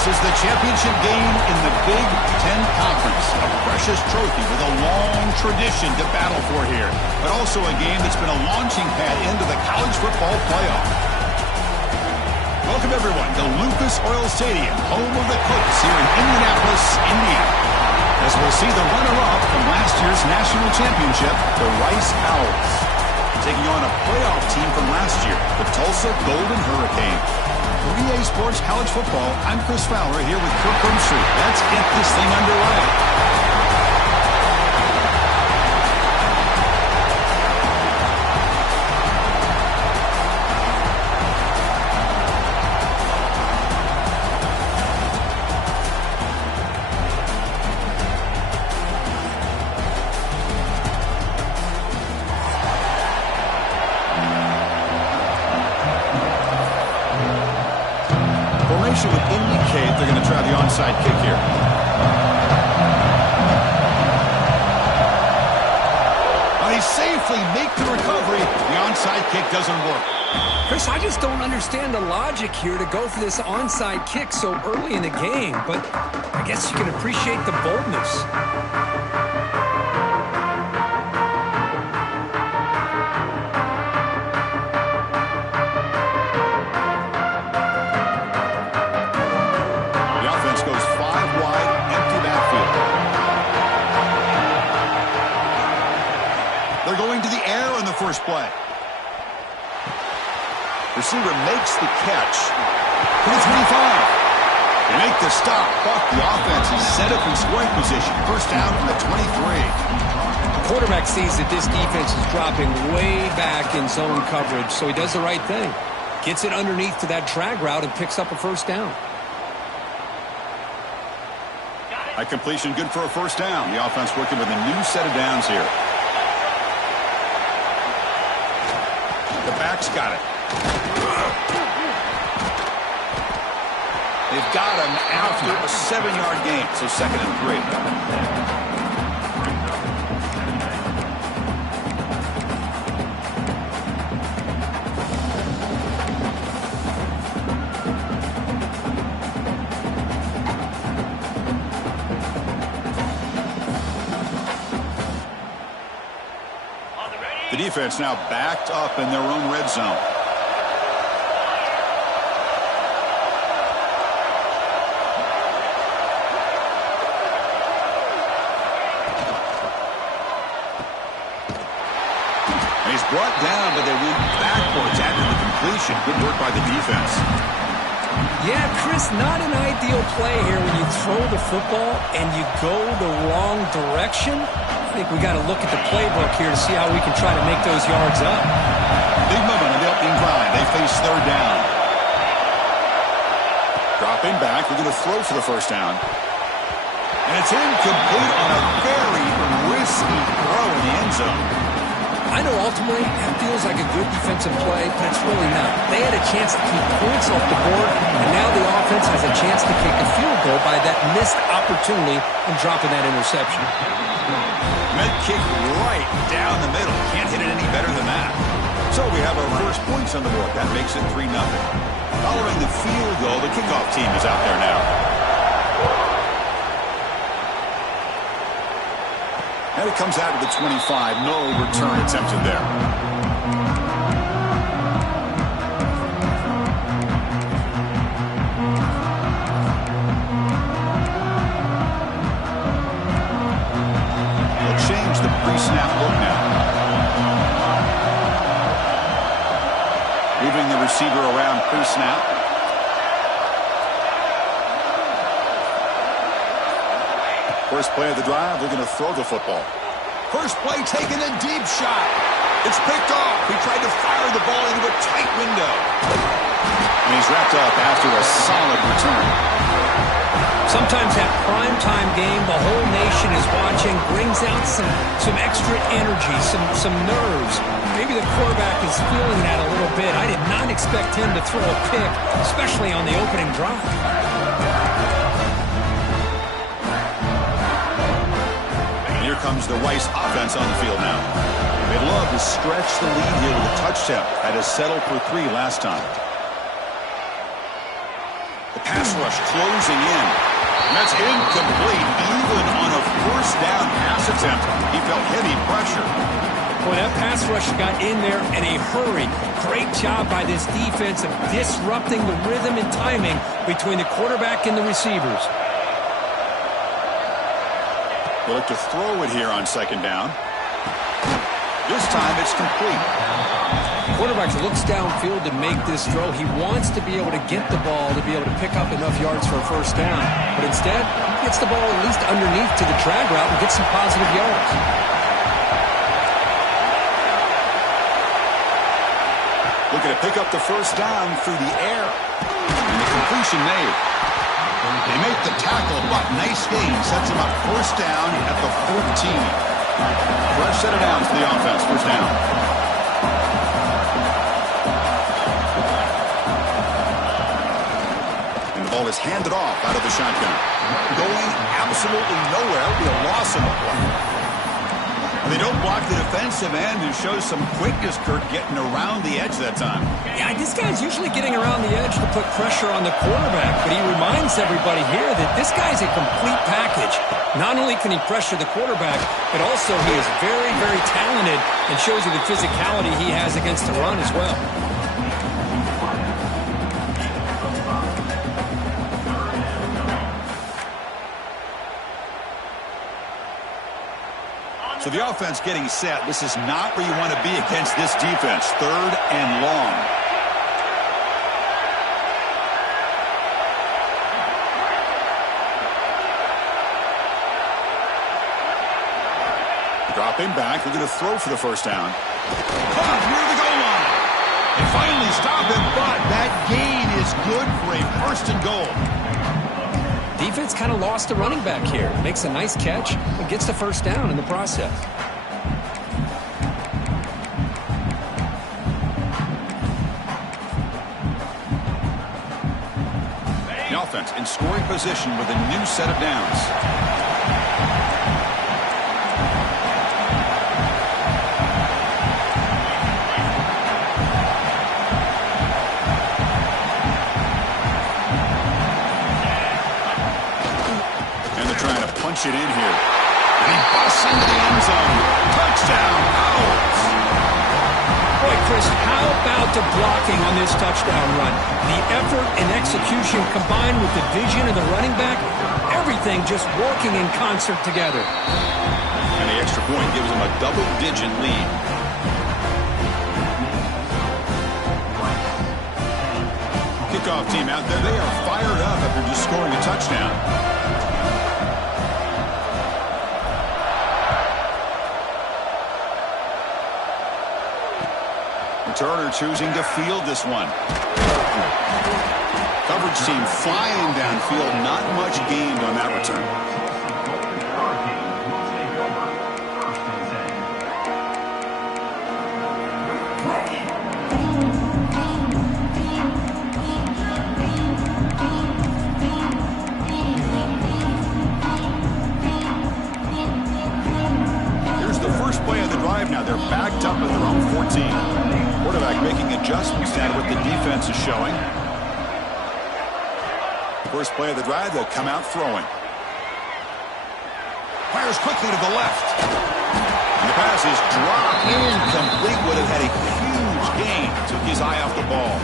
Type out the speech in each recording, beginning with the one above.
This is the championship game in the Big Ten Conference. A precious trophy with a long tradition to battle for here. But also a game that's been a launching pad into the college football playoff. Welcome, everyone, to Lucas Oil Stadium, home of the Cooks here in Indianapolis, Indiana. As we'll see the runner-up from last year's national championship, the Rice Owls, taking on a playoff team from last year, the Tulsa Golden Hurricane. For EA Sports College Football, I'm Chris Fowler here with Kirk Grimsby. Let's get this thing underway. Would indicate they're going to try the onside kick here. But he safely makes the recovery. The onside kick doesn't work. Chris, I just don't understand the logic here to go for this onside kick so early in the game, but I guess you can appreciate the boldness. First play. Receiver makes the catch to the 25. They make the stop, but the offense is set up in scoring position. First down from the 23. The quarterback sees that this defense is dropping way back in zone coverage, so he does the right thing. Gets it underneath to that drag route and picks up a first down. A completion good for a first down. The offense working with a new set of downs here. The back's got it. They've got him after a 7-yard gain, so 2nd and 3. The defense now backed up in their own red zone. And he's brought down, but they went backwards after the completion. Good work by the defense. Yeah, Chris, not an ideal play here when you throw the football and you go the wrong direction. I think we got to look at the playbook here to see how we can try to make those yards up. Big moment on the opening drive. They face 3rd down. Dropping back. They're going to throw for the first down. And it's incomplete on a very risky throw in the end zone. I know ultimately that feels like a good defensive play, but it's really not. They had a chance to keep points off the board, and now the offense has a chance to kick a field goal by that missed opportunity and dropping that interception. Med kick right down the middle. Can't hit it any better than that. So we have our first points on the board. That makes it 3-0. Following the field goal, the kickoff team is out there now. And it comes out to the 25. No return attempted there. They'll change the pre-snap look now. Moving the receiver around pre-snap. First play of the drive, they're going to throw the football. First play taking a deep shot. It's picked off. He tried to fire the ball into a tight window. And he's wrapped up after a solid return. Sometimes that primetime game, the whole nation is watching, brings out some extra energy, some nerves. Maybe the quarterback is feeling that a little bit. I did not expect him to throw a pick, especially on the opening drive. Here comes the Rice offense on the field now. They'd love to stretch the lead here with a touchdown. Had to settle for 3 last time. The pass rush closing in. And that's incomplete. Even on a first down pass attempt, he felt heavy pressure. Boy, that pass rush got in there in a hurry. Great job by this defense of disrupting the rhythm and timing between the quarterback and the receivers. They look to throw it here on second down. This time it's complete. Quarterback looks downfield to make this throw. He wants to be able to get the ball to be able to pick up enough yards for a first down. But instead, he gets the ball at least underneath to the drag route and gets some positive yards. Looking to pick up the first down through the air. And the completion made. They make the tackle, but nice game. Sets him up first down at the 14. Fresh set of downs for the offense. First down. And the ball is handed off out of the shotgun. Going absolutely nowhere. It'll be a loss of the play. They don't block the defensive end and shows some quickness, Kurt, getting around the edge that time. Yeah, this guy's usually getting around the edge to put pressure on the quarterback, but he reminds everybody here that this guy's a complete package. Not only can he pressure the quarterback, but also he is very, very talented and shows you the physicality he has against the run as well. So the offense getting set. This is not where you want to be against this defense. Third and long. Dropping back. They're going to throw for the first down. Caught near the goal line. They finally stop it, but that gain is good for a first and goal. Defense kind of lost the running back here. Makes a nice catch and gets the first down in the process. The offense in scoring position with a new set of downs. Punch it in here. And he busts into the end zone. Touchdown, Owls. Boy, Chris, how about the blocking on this touchdown run? The effort and execution combined with the vision of the running back, everything just working in concert together. And the extra point gives him a double-digit lead. Kickoff team out there, they are fired up after just scoring a touchdown. Turner choosing to field this one. Coverage team flying downfield. Not much gained on that return. Here's the first play of the drive now. They're backed up at their own 14. Quarterback making adjustments down to what the defense is showing. First play of the drive, they'll come out throwing. Fires quickly to the left. And the pass is dropped incomplete. Would have had a huge gain. Took his eye off the ball.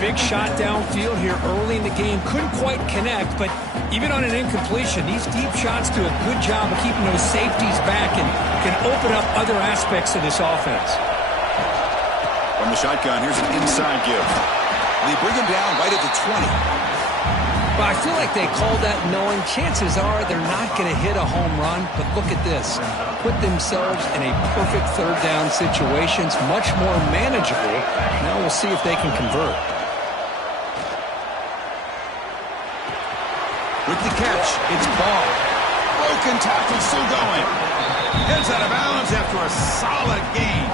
Big shot downfield here early in the game. Couldn't quite connect, but even on an incompletion, these deep shots do a good job of keeping those safeties back and can open up other aspects of this offense. From the shotgun, here's an inside give. They bring him down right at the 20. But I feel like they called that knowing chances are they're not going to hit a home run. But look at this. Put themselves in a perfect third down situations, much more manageable. Now we'll see if they can convert. With the catch, it's Ball. Broken tackle still going. Heads out of bounds after a solid gain.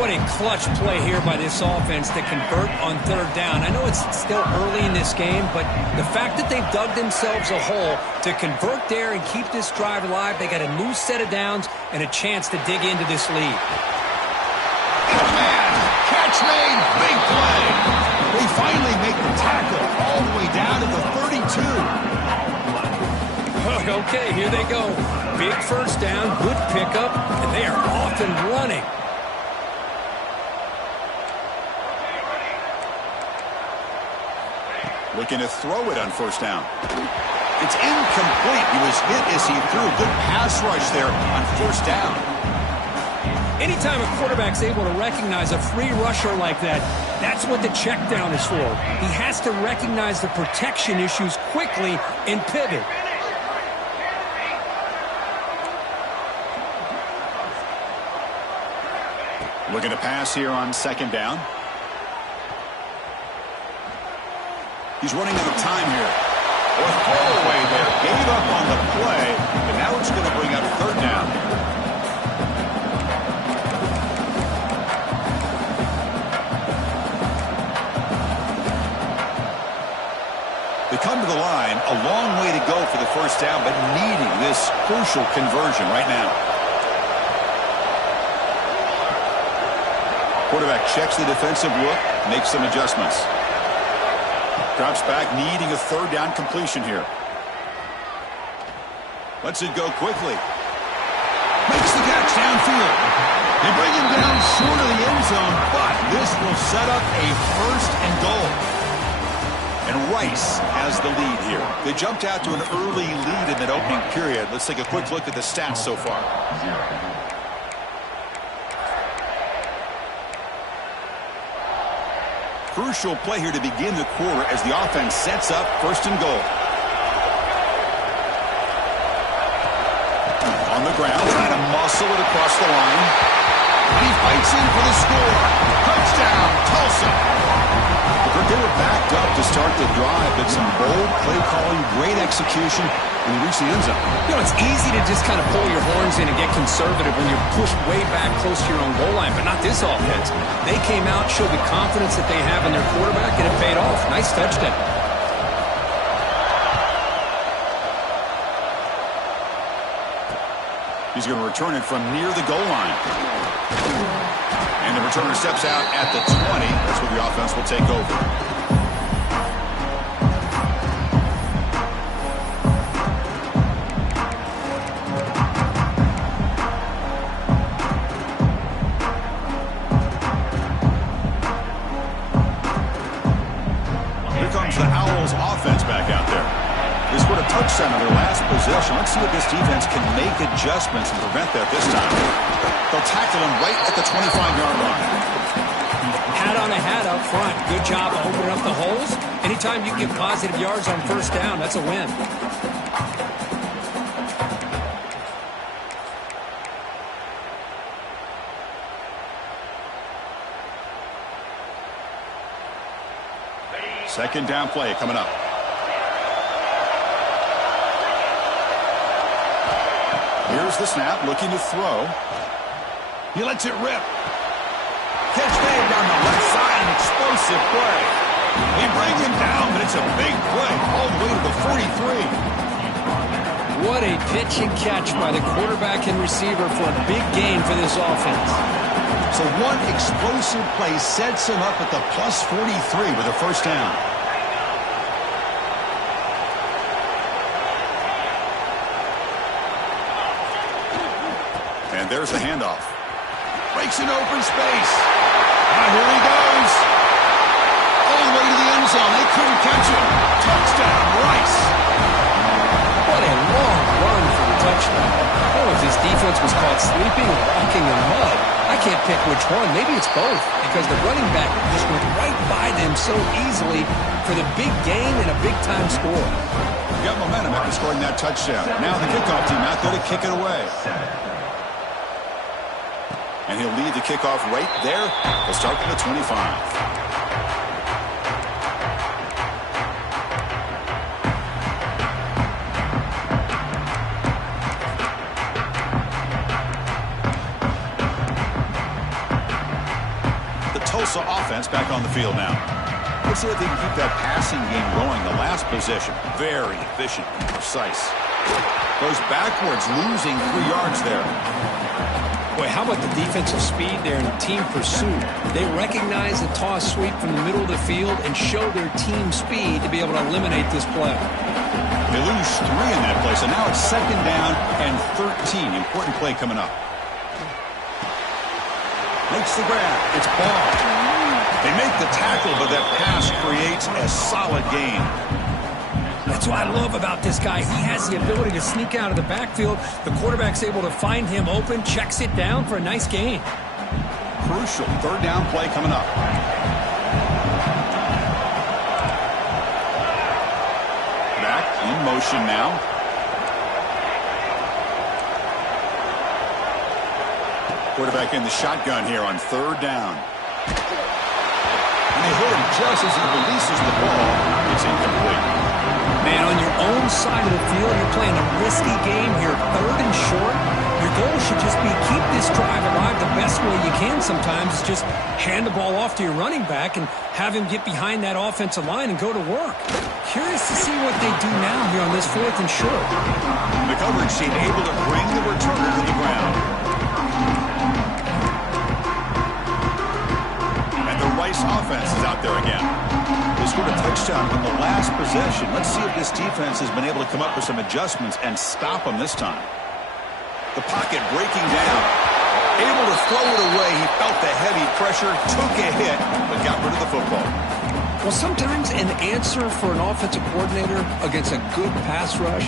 What a clutch play here by this offense to convert on third down. I know it's still early in this game, but the fact that they've dug themselves a hole to convert there and keep this drive alive, they got a new set of downs and a chance to dig into this lead. Oh, man, catch made, big play. They finally made make the tackle all the way down to the 32. Okay, here they go. Big first down, good pickup, and they are off and running. Looking to throw it on first down. It's incomplete. He was hit as he threw a good pass rush there on first down. Anytime a quarterback's able to recognize a free rusher like that, that's what the check down is for. He has to recognize the protection issues quickly and pivot. Looking to pass here on second down. He's running out of time here. A throwaway there. Gave up on the play, but now it's going to bring up third down. They come to the line, a long way to go for the first down, but needing this crucial conversion right now. Quarterback checks the defensive look, makes some adjustments. Drops back, needing a third down completion here. Lets it go quickly. Makes the catch downfield. They bring him down short of the end zone, but this will set up a first and goal. And Rice has the lead here. They jumped out to an early lead in that opening period. Let's take a quick look at the stats so far. Crucial play here to begin the quarter as the offense sets up first and goal. On the ground, trying to muscle it across the line. And he fights in for the score. Touchdown, Tulsa. They were backed up to start the drive, but some bold play calling, great execution, and they reached the end zone. You know, it's easy to just kind of pull your horns in and get conservative when you're pushed way back close to your own goal line, but not this offense. They came out, showed the confidence that they have in their quarterback, and it paid off. Nice touchdown. He's going to return it from near the goal line. And the returner steps out at the 20. That's where the offense will take over. Here comes the Owls offense back out there. They scored a touchdown on their last possession. Let's see if this defense can make adjustments and prevent that this time. They'll tackle him right at the 25-yard line. Hat on a hat up front. Good job of opening up the holes. Anytime you get positive yards on first down, that's a win. Second down play coming up. Here's the snap, looking to throw. He lets it rip. Catch made down the left side, an explosive play. They bring him down, but it's a big play, all the way to the 43. What a pitch and catch by the quarterback and receiver for a big gain for this offense. So one explosive play sets him up at the plus 43 with a first down. And there's a handoff. Breaks an open space. And here he goes. All the way to the end zone. They couldn't catch him. Touchdown, Rice. What a long run for the touchdown. I don't know if this defense was caught sleeping or walking in mud. I can't pick which one. Maybe it's both, because the running back just went right by them so easily for the big gain and a big-time score. Got momentum after scoring that touchdown. Now the kickoff team out there to kick it away. And he'll lead the kickoff right there. He'll start from the 25. Tulsa offense back on the field now. Let's see if they can keep that passing game going. The last possession, very efficient and precise. Goes backwards, losing 3 yards there. Boy, how about the defensive speed there and team pursuit? They recognize the toss sweep from the middle of the field and show their team speed to be able to eliminate this play. They lose 3 in that play, so now it's 2nd down and 13. Important play coming up. Makes the grab. It's ball. They make the tackle, but that pass creates a solid gain. That's what I love about this guy. He has the ability to sneak out of the backfield. The quarterback's able to find him open, checks it down for a nice gain. Crucial 3rd down play coming up. Back in motion now. Quarterback in the shotgun here on 3rd down. And they hit him just as he releases the ball. It's incomplete. Man, on your own side of the field, you're playing a risky game here. 3rd and short. Your goal should just be keep this drive alive the best way you can sometimes. Is just hand the ball off to your running back and have him get behind that offensive line and go to work. Curious to see what they do now here on this 4th and short. The coverage team able to bring the returner to the ground. And the Rice offense is out there again. They scored a touchdown in the last possession. Let's see if this defense has been able to come up with some adjustments and stop them this time. The pocket breaking down. Able to throw it away. He felt the heavy pressure, took a hit, but got rid of the football. Well, sometimes an answer for an offensive coordinator against a good pass rush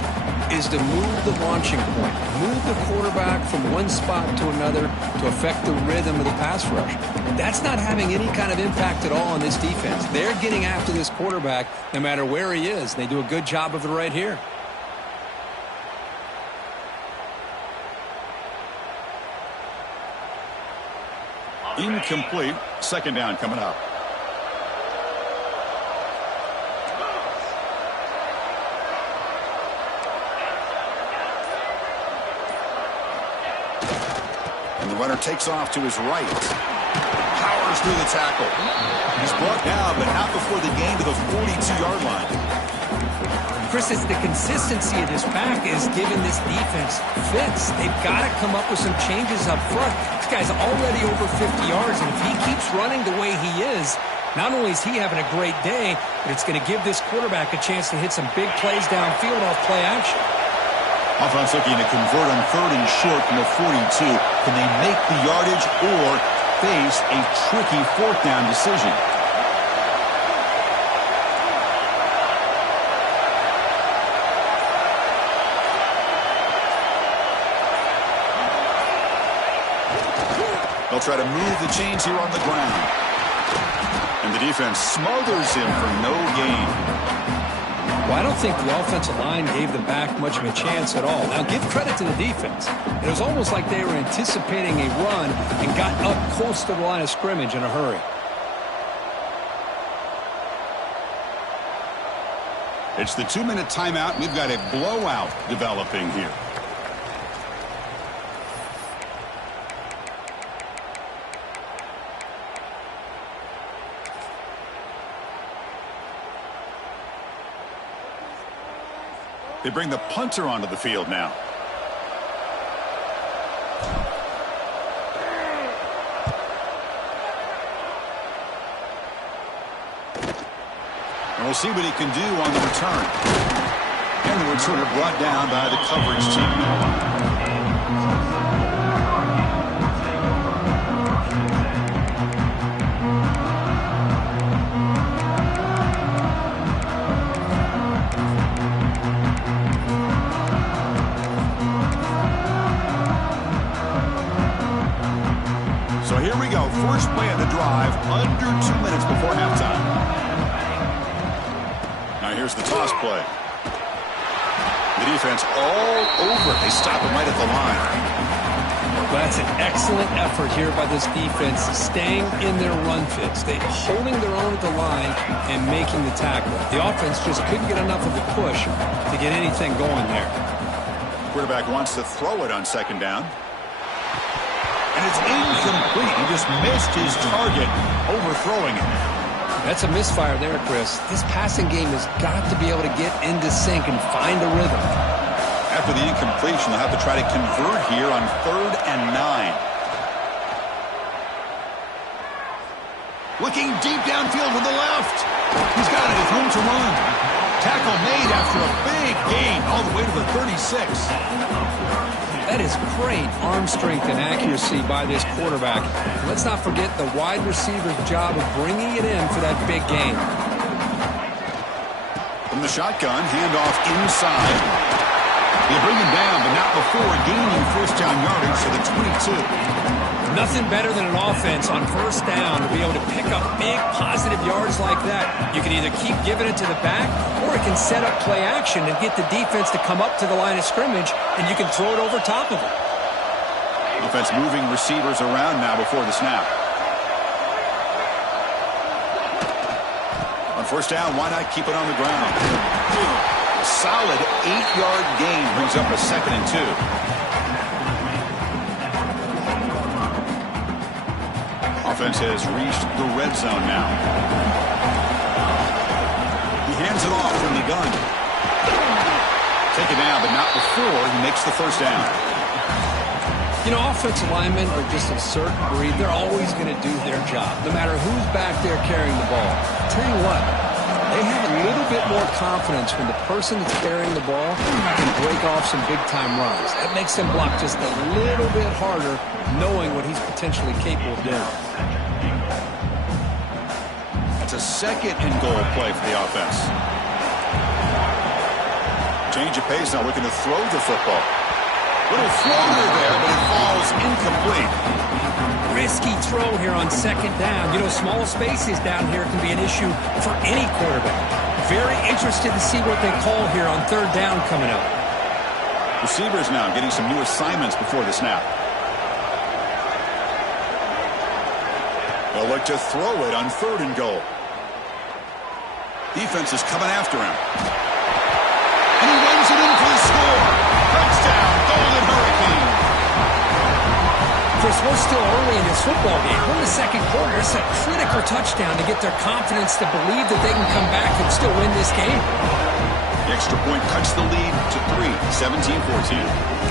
is to move the launching point. Move the quarterback from one spot to another to affect the rhythm of the pass rush. That's not having any kind of impact at all on this defense. They're getting after this quarterback no matter where he is. They do a good job of it right here. Incomplete. 2nd down coming up. And the runner takes off to his right. Powers through the tackle. He's brought down, but not before the gain to the 42-yard line. Chris, it's the consistency of this back is giving this defense fits. They've got to come up with some changes up front. This guy's already over 50 yards, and if he keeps running the way he is, not only is he having a great day, but it's going to give this quarterback a chance to hit some big plays downfield off play action. Offense looking to convert on 3rd and short from the 42. Can they make the yardage or face a tricky 4th down decision? They'll try to move the chains here on the ground. And the defense smothers him for no gain. Well, I don't think the offensive line gave the back much of a chance at all. Now, give credit to the defense. It was almost like they were anticipating a run and got up close to the line of scrimmage in a hurry. It's the 2-minute timeout. We've got a blowout developing here. They bring the punter onto the field now. And we'll see what he can do on the return. And the returner brought down by the coverage team. So here we go. First play of the drive, under 2 minutes before halftime. Now here's the toss play. The defense all over. They stop him right at the line. Well, that's an excellent effort here by this defense, staying in their run fits. They're holding their own at the line and making the tackle. The offense just couldn't get enough of a push to get anything going there. Quarterback wants to throw it on 2nd down. And it's incomplete. He just missed his target, overthrowing it. That's a misfire there, Chris. This passing game has got to be able to get into sync and find a rhythm. After the incompletion, they'll have to try to convert here on 3rd and 9. Looking deep downfield with the left. He's got it. It's room to run. Tackle made after a big gain all the way to the 36. That is great arm strength and accuracy by this quarterback. Let's not forget the wide receiver's job of bringing it in for that big gain. From the shotgun, handoff inside. He'll bring him down, but not before gaining first down yardage to the 22. Nothing better than an offense on first down to be able to pick up big positive yards like that. You can either keep giving it to the back, or it can set up play action and get the defense to come up to the line of scrimmage, and you can throw it over top of it. Offense moving receivers around now before the snap. On first down, why not keep it on the ground? A solid 8-yard gain brings up a 2nd and 2. Offense has reached the red zone now. He hands it off from the gun. Take it down, but not before he makes the first down. You know, offensive linemen are just a certain breed. They're always going to do their job, no matter who's back there carrying the ball. I'll tell you what, they have a little bit more confidence when the person that's carrying the ball can break off some big-time runs. That makes them block just a little bit harder, knowing what he's potentially capable of doing. That's a 2nd and goal play for the offense. Change of pace now, looking to throw the football. Little floater there, but it falls incomplete. Risky throw here on 2nd down. You know, small spaces down here can be an issue for any quarterback. Very interested to see what they call here on 3rd down coming up. Receivers now getting some new assignments before the snap. They'll look to throw it on 3rd and goal. Defense is coming after him. And he runs it in for the score. Touchdown, Golden Hurricane. Chris, we're still early in this football game. We're in the 2nd quarter. It's a critical touchdown to get their confidence to believe that they can come back and still win this game. The extra point cuts the lead to 3, 17-14.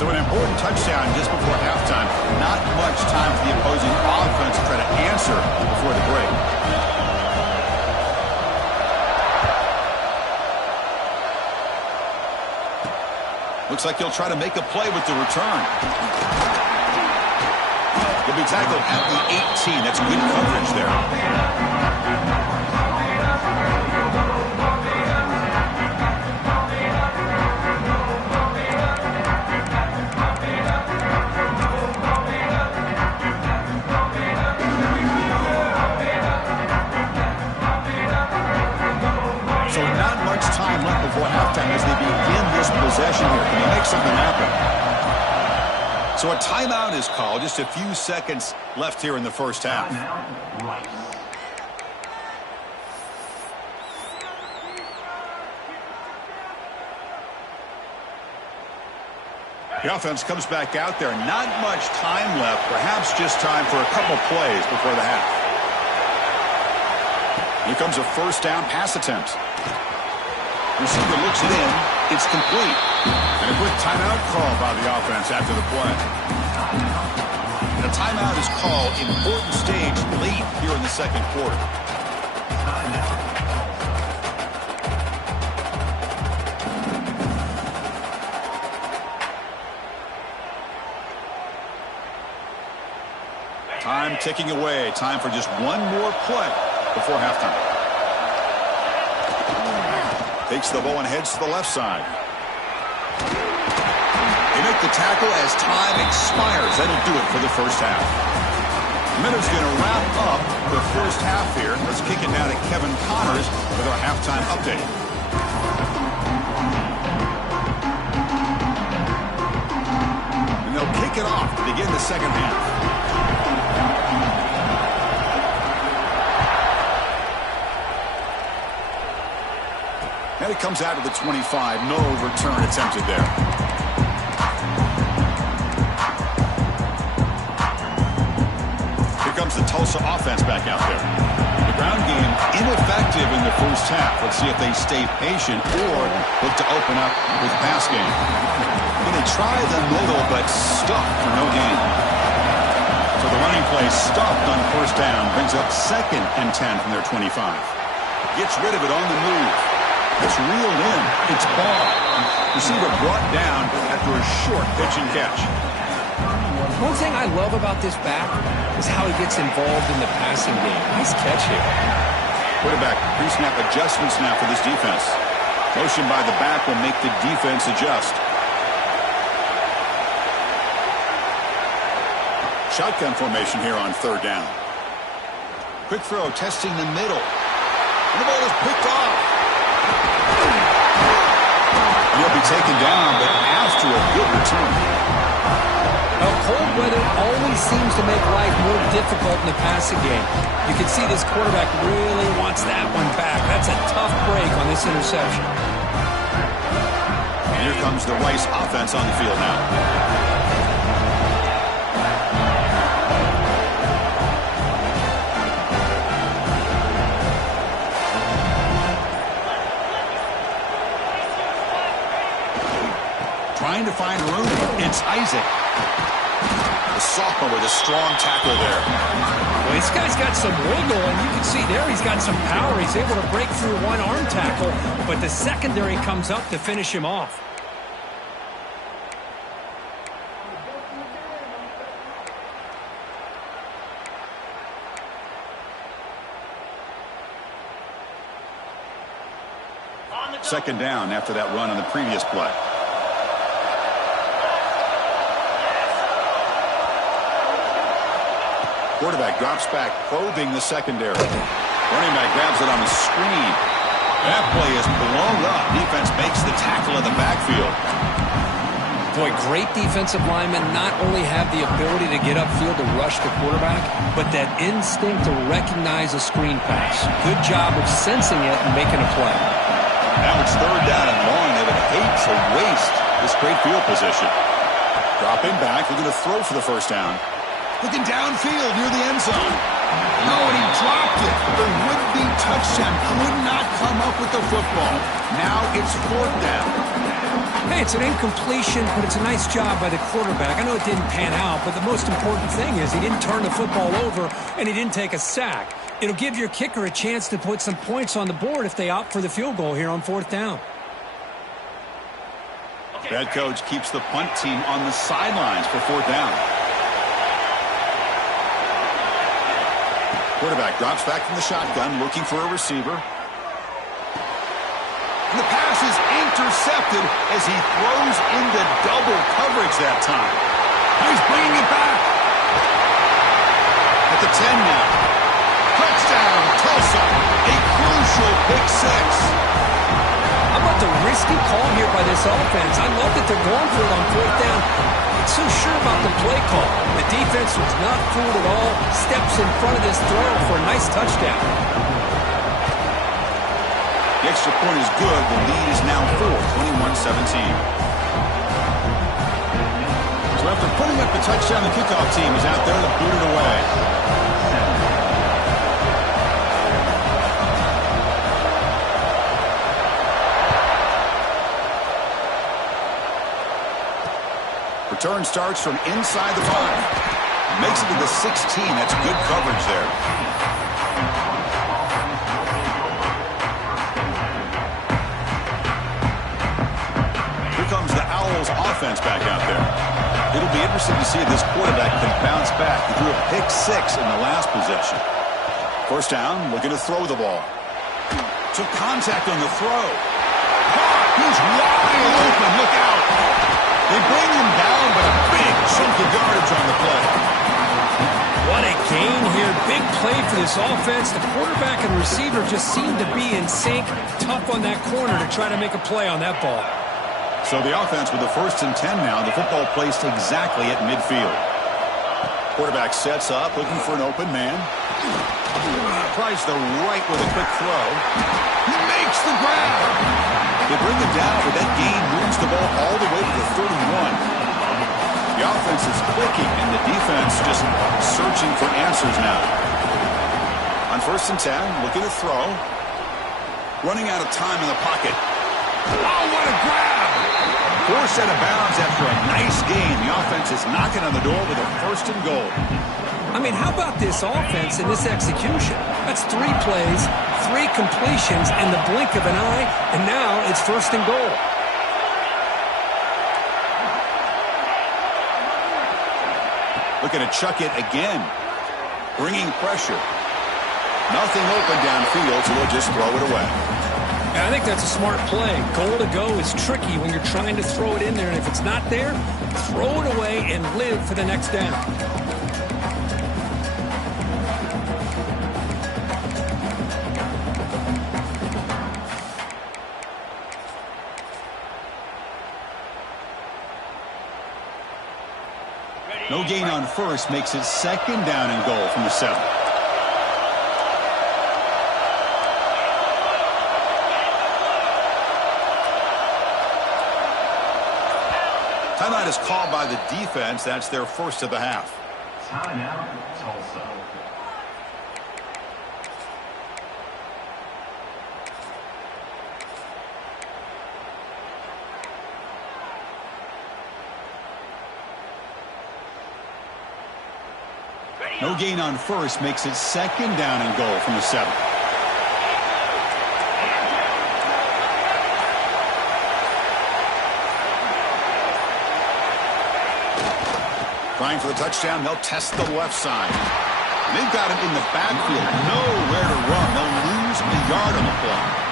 So an important touchdown just before halftime. Not much time for the opposing offense to try to answer before the break. Looks like he'll try to make a play with the return. He'll be tackled at the 18. That's good coverage there. Time left before halftime as they begin this possession here. Can they make something happen? So a timeout is called. Just a few seconds left here in the first half. The offense comes back out there. Not much time left. Perhaps just time for a couple plays before the half. Here comes a first down pass attempt. Receiver looks it in. It's complete. And a quick timeout call by the offense after the play. And a timeout is called. Important stage late here in the 2nd quarter. Time ticking away. Time for just one more play before halftime. Takes the ball and heads to the left side. They make the tackle as time expires. That'll do it for the first half. Miller's going to wrap up the first half here. Let's kick it now to Kevin Connors with our halftime update. And they'll kick it off to begin the 2nd half. And it comes out of the 25. No return attempted there. Here comes the Tulsa offense back out there. The ground game ineffective in the first half. Let's see if they stay patient or look to open up with pass game. Going to try the middle, but stuck for no gain. So the running play stopped on first down. Brings up 2nd and 10 from their 25. Gets rid of it on the move. It's reeled in. It's ball. Receiver brought down after a short pitch and catch. One thing I love about this back is how he gets involved in the passing game. Nice catch here. Quarterback pre-snap adjustments now for this defense. Motion by the back will make the defense adjust. Shotgun formation here on 3rd down. Quick throw testing the middle. And the ball is picked off. He'll be taken down, but after a good return. Now, cold weather always seems to make life more difficult in the passing game. You can see this quarterback really wants that one back. That's a tough break on this interception. And here comes the Rice offense on the field now. Trying to find room. It's Isaac. The sophomore with a strong tackle there. Well, this guy's got some wiggle, and you can see there he's got some power. He's able to break through one arm tackle, but the secondary comes up to finish him off. Second down after that run on the previous play. Quarterback drops back, probing the secondary. Running back grabs it on the screen. That play is blown up. Defense makes the tackle in the backfield. Boy, great defensive linemen not only have the ability to get upfield to rush the quarterback, but that instinct to recognize a screen pass. Good job of sensing it and making a play. Now it's 3rd down and long. They would hate to waste this great field position. Dropping back, looking to throw for the first down. Looking downfield near the end zone. No, and he dropped it. The would-be touchdown could not come up with the football. Now it's 4th down. Hey, it's an incompletion, but it's a nice job by the quarterback. I know it didn't pan out, but the most important thing is he didn't turn the football over and he didn't take a sack. It'll give your kicker a chance to put some points on the board if they opt for the field goal here on 4th down. Head coach keeps the punt team on the sidelines for 4th down. Quarterback drops back from the shotgun, looking for a receiver. And the pass is intercepted as he throws into double coverage that time. He's bringing it back. At the 10 now. Touchdown, Tulsa. A crucial pick 6. How about the risky call here by this offense? I love that they're going for it on 4th down. Not so sure about the play call. The defense was not fooled at all. Steps in front of this throw for a nice touchdown. The extra point is good. The lead is now 21-17. So after putting up the touchdown, the kickoff team is out there to boot it away. Return starts from inside the 5. Makes it to the 16. That's good coverage there. Here comes the Owls offense back out there. It'll be interesting to see if this quarterback can bounce back. He threw a pick 6 in the last possession. First down, looking to throw the ball. Took contact on the throw. He's wide open. Look out. They bring him down, but a big chunk of yardage on the play. What a gain here. Big play for this offense. The quarterback and receiver just seem to be in sync. Tough on that corner to try to make a play on that ball. So the offense with the 1st and 10 now. The football placed exactly at midfield. Quarterback sets up, looking for an open man. Tries the right with a quick throw. He makes the grab. They bring him down, but that gain moves the ball all the way to the 31. The offense is clicking, and the defense just searching for answers now. On 1st and 10, looking to throw. Running out of time in the pocket. Oh, what a grab! Forced out of bounds after a nice game. The offense is knocking on the door with a 1st and goal. I mean, how about this offense and this execution? That's 3 plays, 3 completions in the blink of an eye, and now it's 1st and goal. Looking to chuck it again. Bringing pressure. Nothing open downfield, so they'll just throw it away. And I think that's a smart play. Goal to go is tricky when you're trying to throw it in there, and if it's not there, throw it away and live for the next down. No gain on 1st makes it 2nd down and goal from the 7. Timeout is called by the defense. That's their 1st of the half. Timeout, Tulsa. No gain on 1st makes it 2nd down and goal from the 7. Trying for the touchdown, they'll test the left side. They've got him in the backfield. Nowhere to run. They'll lose a yard on the play.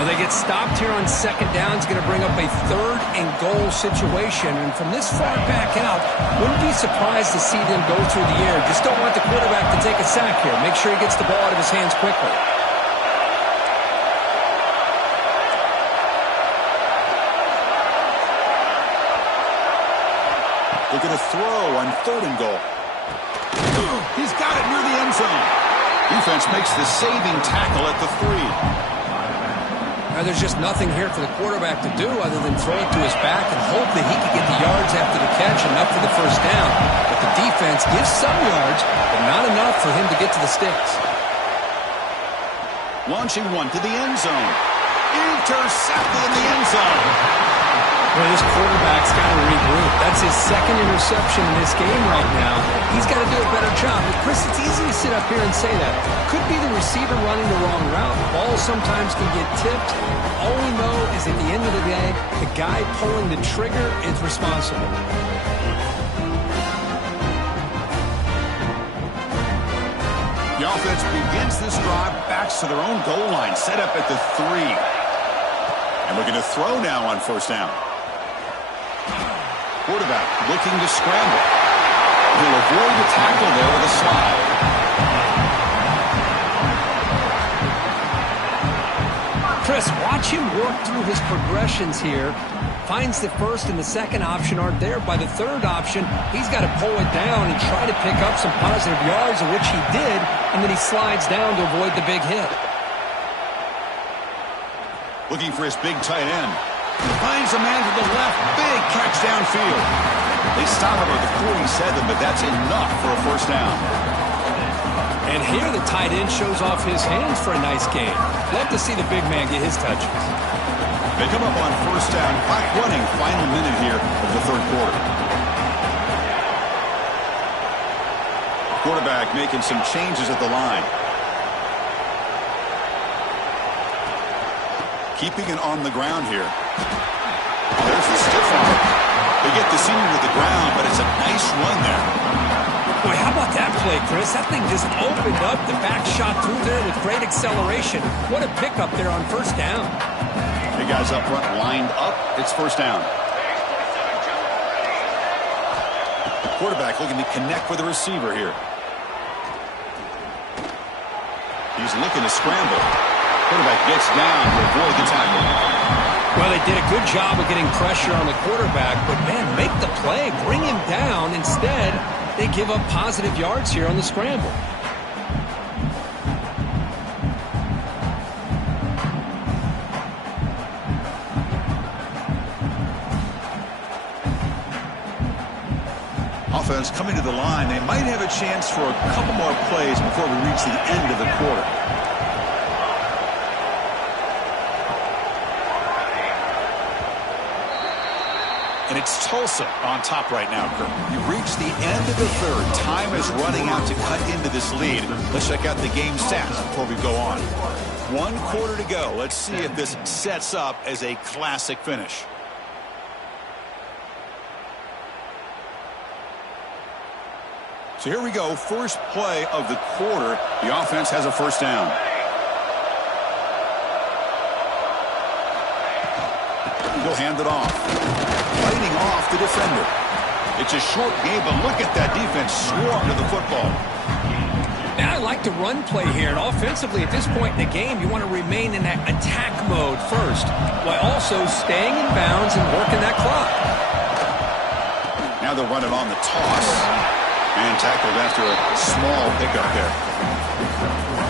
Well, they get stopped here on 2nd down. It's going to bring up a 3rd and goal situation. And from this far back out, wouldn't be surprised to see them go through the air. Just don't want the quarterback to take a sack here. Make sure he gets the ball out of his hands quickly. They're going to throw on 3rd and goal. He's got it near the end zone. Defense makes the saving tackle at the 3. There's just nothing here for the quarterback to do other than throw it to his back and hope that he can get the yards after the catch, enough for the 1st down. But the defense gives some yards, but not enough for him to get to the sticks. Launching one to the end zone. Intercepted in the end zone. Well, this quarterback's got to regroup. That's his 2nd interception in this game right now. He's got to do a better job. But, Chris, it's easy to sit up here and say that. Could be the receiver running the wrong route. The ball sometimes can get tipped. All we know is at the end of the day, the guy pulling the trigger is responsible. The offense begins this drive, backs to their own goal line, set up at the 3. And looking to throw now on 1st down. Quarterback looking to scramble. He'll avoid the tackle there with a slide. Chris, watch him work through his progressions here. Finds the 1st and the 2nd option aren't there. By the 3rd option, he's got to pull it down and try to pick up some positive yards, of which he did, and then he slides down to avoid the big hit. Looking for his big tight end. Finds a man to the left. Big catch downfield. They stop him at the 47, but that's enough for a 1st down. And here the tight end shows off his hands for a nice game. Love to see the big man get his touches. They come up on 1st down. Clock running. Final minute here of the 3rd quarter. Quarterback making some changes at the line. Keeping it on the ground here. There's the stiff arm. They get the senior to the ground, but it's a nice run there. Boy, how about that play, Chris? That thing just opened up. The back shot through there with great acceleration. What a pickup there on 1st down. Big guys up front lined up. It's 1st down. Quarterback looking to connect with the receiver here. He's looking to scramble. Quarterback gets down to avoid the tackle. Well, they did a good job of getting pressure on the quarterback, but, man, make the play. Bring him down. Instead, they give up positive yards here on the scramble. Offense coming to the line. They might have a chance for a couple more plays before we reach the end of the quarter. And it's Tulsa on top right now, Kirk. You reach the end of the third. Time is running out to cut into this lead. Let's check out the game stats before we go on. 1 quarter to go. Let's see if this sets up as a classic finish. So here we go. First play of the quarter. The offense has a first down. He'll hand it off. Fighting off the defender. It's a short game, but look at that defense swarm to the football. And I like the run play here. And offensively, at this point in the game, you want to remain in that attack mode first, while also staying in bounds and working that clock. Now they'll run it on the toss. And tackled after a small pickup there.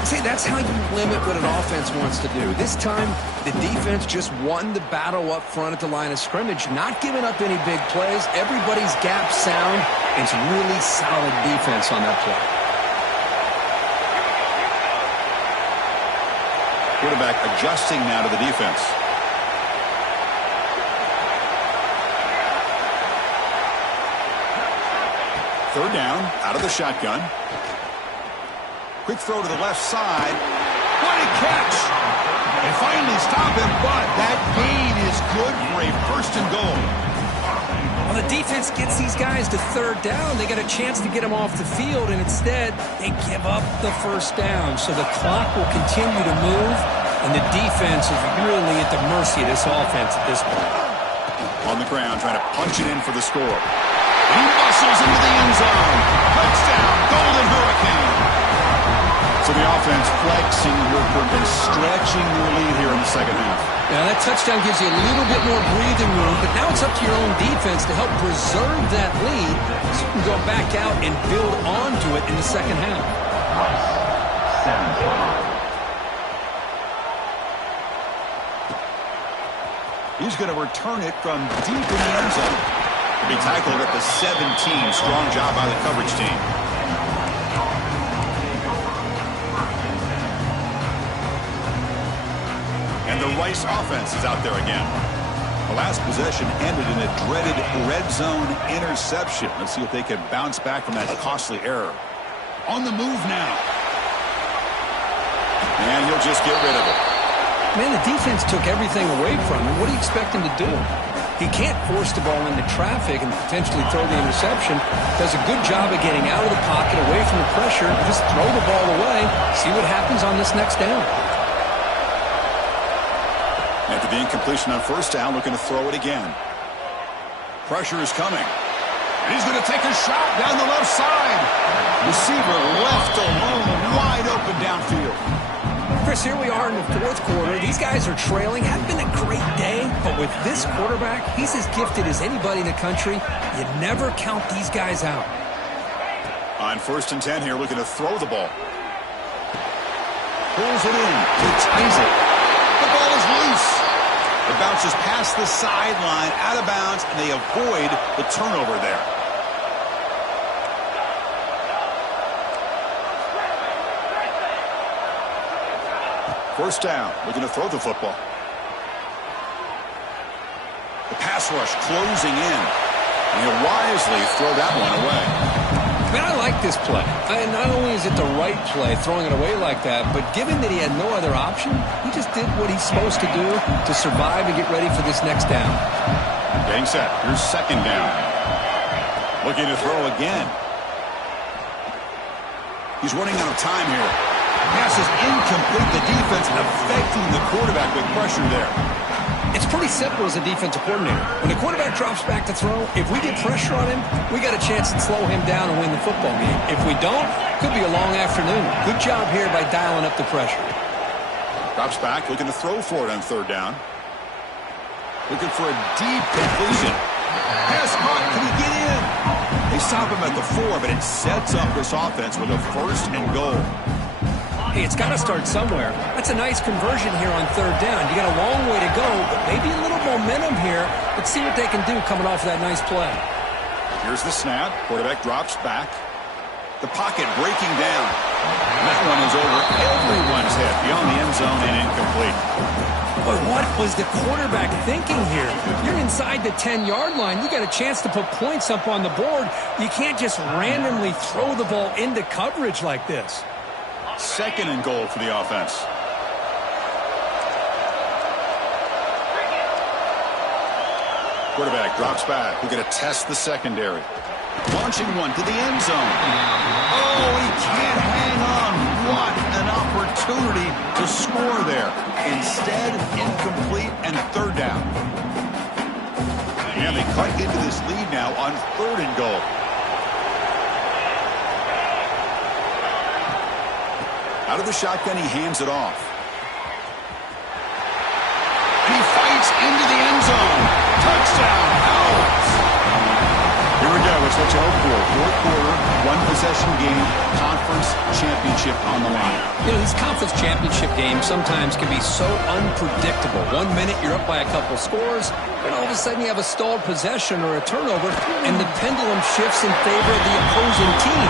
See, that's how you limit what an offense wants to do. This time, the defense just won the battle up front at the line of scrimmage, not giving up any big plays. Everybody's gap sound. It's really solid defense on that play. Quarterback adjusting now to the defense. Third down, out of the shotgun. Quick throw to the left side. What a catch! They finally stop him, but that gain is good for a first and goal. Well, the defense gets these guys to third down. They get a chance to get them off the field, and instead, they give up the first down. So the clock will continue to move, and the defense is really at the mercy of this offense at this point. On the ground, trying to punch it in for the score. He muscles into the end zone. Touchdown, Golden Hurricane. So the offense flexing here and stretching their lead here in the second half. Now that touchdown gives you a little bit more breathing room, but now it's up to your own defense to help preserve that lead so you can go back out and build onto it in the second half. He's going to return it from deep in the end zone. To be tackled at the 17. Strong job by the coverage team. And the Rice offense is out there again. The last possession ended in a dreaded red zone interception. Let's see if they can bounce back from that costly error. On the move now. And he'll just get rid of it. Man, the defense took everything away from him. What do you expect him to do? He can't force the ball into traffic and potentially throw the interception. Does a good job of getting out of the pocket, away from the pressure, and just throw the ball away. See what happens on this next down. After the incompletion on first down, looking to throw it again. Pressure is coming. And he's going to take a shot down the left side. Receiver left alone, wide open downfield. Chris, here we are in the fourth quarter. These guys are trailing. Hadn't been a great day, but with this quarterback, he's as gifted as anybody in the country. You never count these guys out. On 1st and 10 here, looking to throw the ball. Pulls it in. He ties it. The ball is loose. It bounces past the sideline, out of bounds, and they avoid the turnover there. First down, looking to throw the football. The pass rush closing in. And he'll wisely throw that one away. Man, I like this play. And not only is it the right play, throwing it away like that, but given that he had no other option, he just did what he's supposed to do to survive and get ready for this next down. Getting set. Here's second down. Looking to throw again. He's running out of time here. Pass is incomplete. The defense affecting the quarterback with pressure there. It's pretty simple as a defensive coordinator. When the quarterback drops back to throw, if we get pressure on him, we got a chance to slow him down and win the football game. If we don't, could be a long afternoon. Good job here by dialing up the pressure. Drops back, looking to throw for it on third down. Looking for a deep completion. Pass caught. Can he get in? They stop him at the 4, but it sets up this offense with a first and goal. Hey, it's got to start somewhere. That's a nice conversion here on third down. You got a long way to go, but maybe a little momentum here. Let's see what they can do coming off of that nice play. Here's the snap. Quarterback drops back. The pocket breaking down. And that one is over everyone's head beyond the end zone and incomplete. But what was the quarterback thinking here? You're inside the 10-yard line. You got a chance to put points up on the board. You can't just randomly throw the ball into coverage like this. 2nd and goal for the offense. Quarterback drops back. We're going to test the secondary. Launching one to the end zone. Oh, he can't hang on. What an opportunity to score there. Instead, incomplete and 3rd down. And they cut into this lead now on 3rd and goal. Out of the shotgun, he hands it off. And he fights into the end zone. Touchdown, Owls. Here we go. It's what you hope for. 4th quarter, 1-possession game, conference championship on the line. You know, these conference championship games sometimes can be so unpredictable. 1 minute you're up by a couple scores, and all of a sudden you have a stalled possession or a turnover, and the pendulum shifts in favor of the opposing team.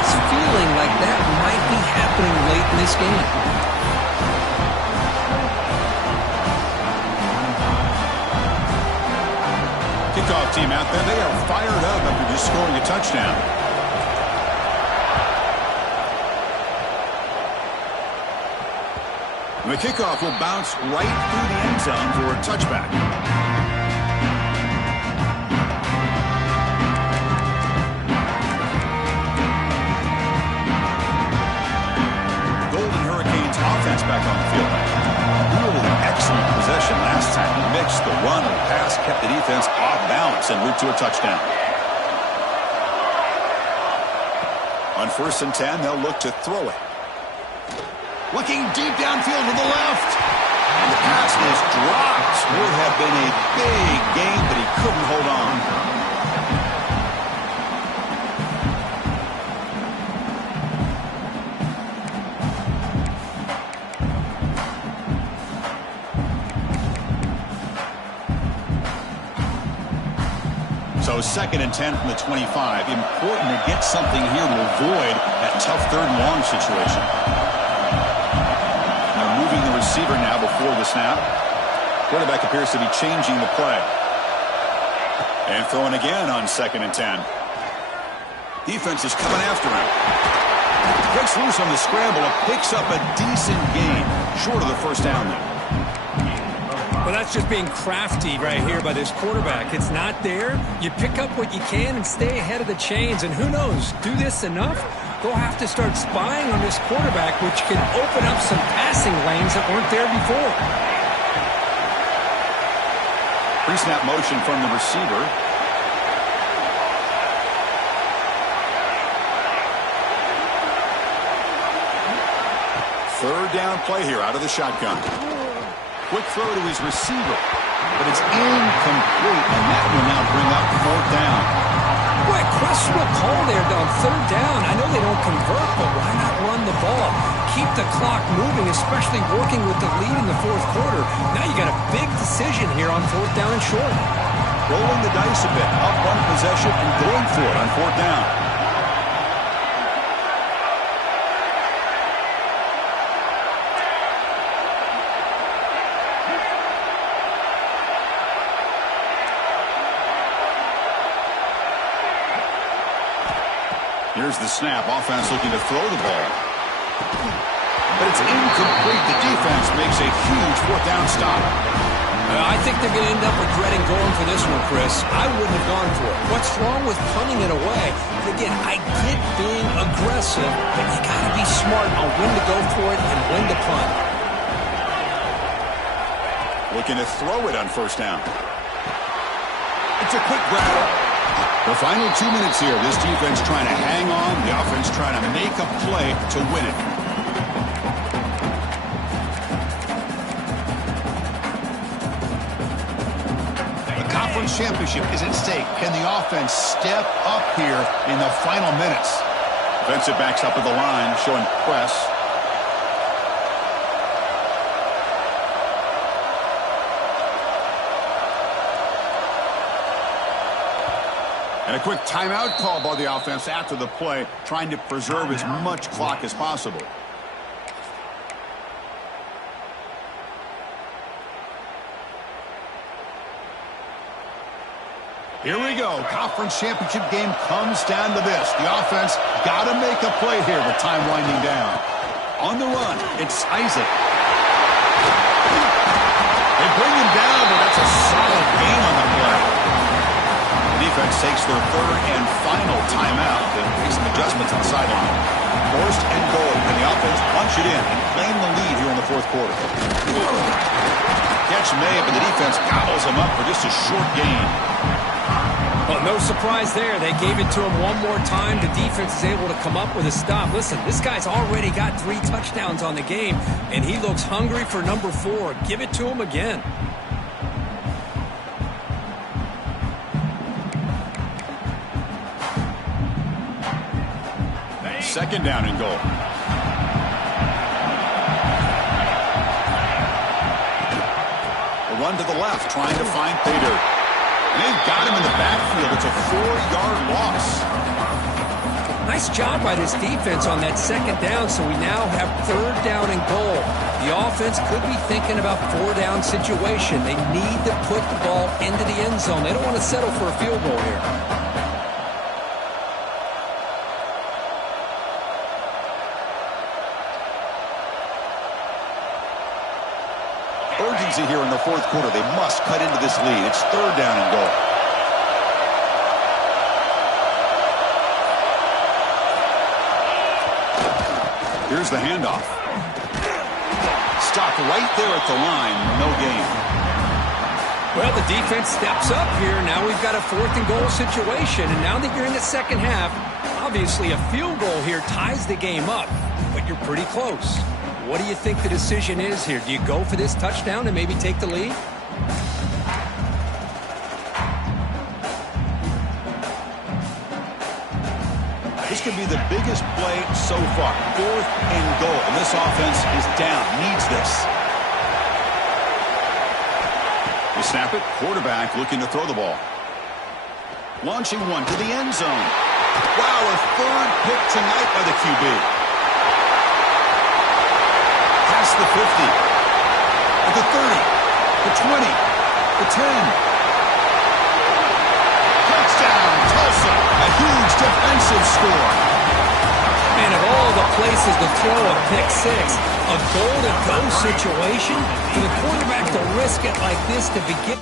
It's feeling like that might be happening late in this game. Kickoff team out there, they are fired up after just scoring a touchdown. And the kickoff will bounce right through the end zone for a touchback. Golden Hurricanes offense back on the field. Really excellent possession last time. He mixed the run and pass, kept the defense off balance en route to a touchdown. On 1st and 10, they'll look to throw it. Looking deep downfield to the left. And the pass is dropped. Would have been a big gain, but he couldn't hold on. So 2nd and 10 from the 25. Important to get something here to avoid that tough 3rd and long situation. They're moving the receiver now before the snap. Quarterback appears to be changing the play. And throwing again on 2nd and 10. Defense is coming after him. Breaks loose on the scramble and picks up a decent gain. Short of the 1st down there. Well, that's just being crafty right here by this quarterback. It's not there. You pick up what you can and stay ahead of the chains. And who knows, do this enough, they'll have to start spying on this quarterback, which can open up some passing lanes that weren't there before. Pre-snap motion from the receiver. Third down play here out of the shotgun. Quick throw to his receiver, but it's incomplete, and that will now bring up 4th down. Boy, questionable call there on 3rd down. I know they don't convert, but why not run the ball? Keep the clock moving, especially working with the lead in the 4th quarter. Now you got a big decision here on 4th down and short. Rolling the dice a bit, up one possession and going for it on 4th down. Here's the snap. Offense looking to throw the ball. But it's incomplete. The defense makes a huge 4th down stop. I think they're going to end up regretting going for this one, Chris. I wouldn't have gone for it. What's wrong with punting it away? But again, I get being aggressive, but you got to be smart on when to go for it and when to punt. Looking to throw it on 1st down. It's a quick grab. The final 2 minutes here. This defense trying to hang on. The offense trying to make a play to win it. The conference championship is at stake. Can the offense step up here in the final minutes? Defensive backs up at the line, showing press. And a quick timeout call by the offense after the play, trying to preserve as much clock as possible. Here we go. Conference championship game comes down to this. The offense got to make a play here with time winding down. On the run, it's Isaac. They bring him down, but that's a solid gain on the play. The defense takes their third and final timeout and makes some adjustments on the sideline. First and goal. Can the offense punch it in and claim the lead here in the fourth quarter? Catch made, but the defense gobbles him up for just a short gain. Well, no surprise there. They gave it to him one more time. The defense is able to come up with a stop. Listen, this guy's already got 3 touchdowns on the game, and he looks hungry for number 4. Give it to him again. Second down and goal. A run to the left, trying to find pay dirt. And they've got him in the backfield. It's a 4-yard loss. Nice job by this defense on that second down, so we now have third down and goal. The offense could be thinking about 4-down situation. They need to put the ball into the end zone. They don't want to settle for a field goal here. Urgency here in the fourth quarter. They must cut into this lead. It's third down and goal. Here's the handoff. Stopped right there at the line. No gain. Well, the defense steps up here. Now we've got a fourth and goal situation. And now that you're in the second half, obviously a field goal here ties the game up. But you're pretty close. What do you think the decision is here? Do you go for this touchdown and maybe take the lead? This could be the biggest play so far. Fourth and goal. And this offense is down. Needs this. They snap it. Quarterback looking to throw the ball. Launching one to the end zone. Wow, a third pick tonight by the QB. Past the 50. At the 30. The 20. The 10. Touchdown, Tulsa. A huge defensive score. Man, of all the places to throw a pick six, a goal-to-go situation, for the quarterback to risk it like this to begin.